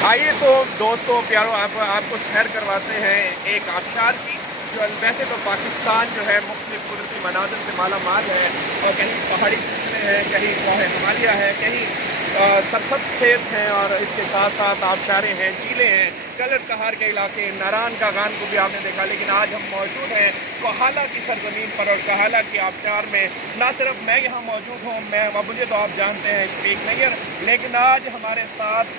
आइए तो दोस्तों प्यारों आपको सैर करवाते हैं एक आबशार की, जो वैसे तो पाकिस्तान जो है मुख्तलिफ कुदरती मनाज़िर से माला माल है। और कहीं पहाड़ी सिलसिले हैं, कहीं कोहे हिमालय है, कहीं सरसब्ज खेत हैं, और इसके साथ साथ आबशारें हैं, झीलें हैं, कलर कहार के इलाके, नारान का गान को भी आपने देखा। लेकिन आज हम मौजूद हैं कोहाला की सरजमीन पर, और कोहाला की आबशार में ना सिर्फ मैं यहाँ मौजूद हूँ, मुझे तो आप जानते हैं स्पीक नैयर, लेकिन आज हमारे साथ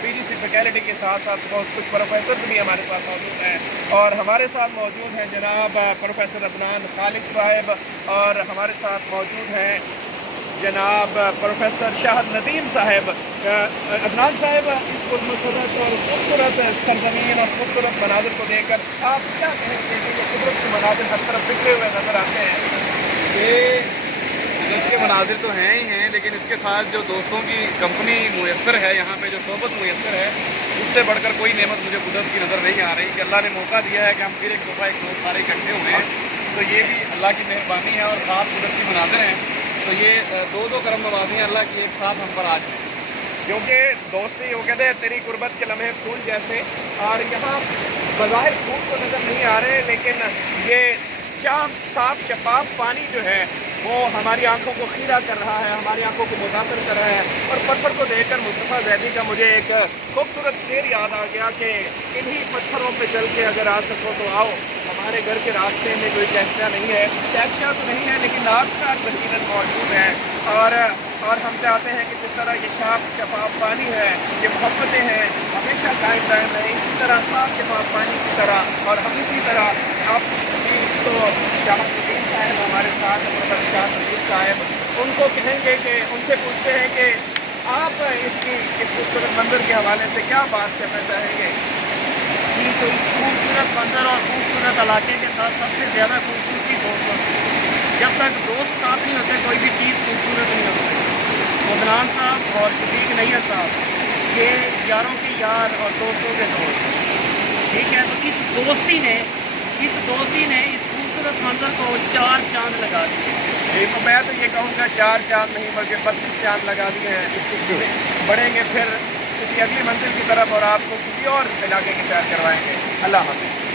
पीजीसी फैकल्टी के साथ साथ बहुत कुछ प्रोफेसर भी हमारे साथ मौजूद हैं। और हमारे साथ मौजूद हैं जनाब प्रोफेसर अदनान खालिद साहब, और हमारे साथ मौजूद हैं जनाब प्रोफेसर शाहद नदीम साहब। अदनान साहब, इस खूबसूरत और खूबसूरत सरजमीन और खूबसूरत मनाजिर को देखकर आप क्या कहेंगे कि ये कुदरत के मनाजिर हर तरफ बिखरे हुए नजर आते हैं? ये इसके मनाजिर तो हैं ही हैं, लेकिन इसके साथ जो दोस्तों की कंपनी मुयस्सर है, यहाँ पे जो सोबत मुयस्सर है, उससे बढ़कर कोई नेमत मुझे कुदरत की नज़र नहीं आ रही कि अल्लाह ने मौका दिया है कि हम फिर एक दफ़ा एक दोस्त सारे इकट्ठे हुए हैं। तो ये भी अल्लाह की मेहरबानी है और ख़ास कुदरती मनाजिर हैं। तो ये दो करम नवाज़ियाँ अल्लाह की एक साथ हम पर आज हैं। क्योंकि दोस्ती वो कहते हैं तेरी गुर्बत के लम्हे फूल जैसे, और यहाँ बज़ाहिर फूल तो नज़र नहीं आ रहे, लेकिन ये साफ शफाफ पानी जो है वो हमारी आंखों को खीरा कर रहा है, हमारी आंखों को मुतासर कर रहा है। और पत्थर को देखकर मुस्तफ़ा ज़ैदी का मुझे एक खूबसूरत शेर याद आ गया कि इन्हीं पत्थरों पे चल के अगर आ सको तो आओ, हमारे घर के रास्ते में कोई टैक्सियाँ नहीं है, टैक्सियाँ तो नहीं है लेकिन आबशार बसीरत मौजूद है। और हम चाहते हैं कि जिस तरह ये साफ शफाफ पानी है, ये मोहब्बतें हैं, हमेशा कायम दायम रहे इसी तरह साफ शफाफ पानी की तरह। और हम इसी तरह आप तो शाहद नदीम साहब हमारे साथ, प्रोफेसर शाहद नदीम साहब, उनको कहेंगे कि उनसे पूछते हैं कि आप इस खूबसूरत मंदिर के हवाले से क्या बात करना चाहेंगे? जी, तो इस खूबसूरत मंजर और खूबसूरत इलाके के साथ सबसे ज़्यादा खूबसूरती दोस्त होती है। जब तक दोस्त साथ नहीं होते कोई भी चीज़ खूबसूरत नहीं होती। अदनान साहब और शफीक नैयर साहब ये यारों के यार और दोस्तों के दोस्त, ठीक है। तो इस दोस्ती ने इस खूबसूरत मंजर को 4 चांद लगा दिए। तो मैं तो ये कहूँगा 4 चांद नहीं बल्कि 32 चांद लगा दिए हैं। बढ़ेंगे फिर किसी अगली मंजिल की तरफ और आपको किसी और इलाके की सैर करवाएंगे। अल्लाह हाफ़िज़।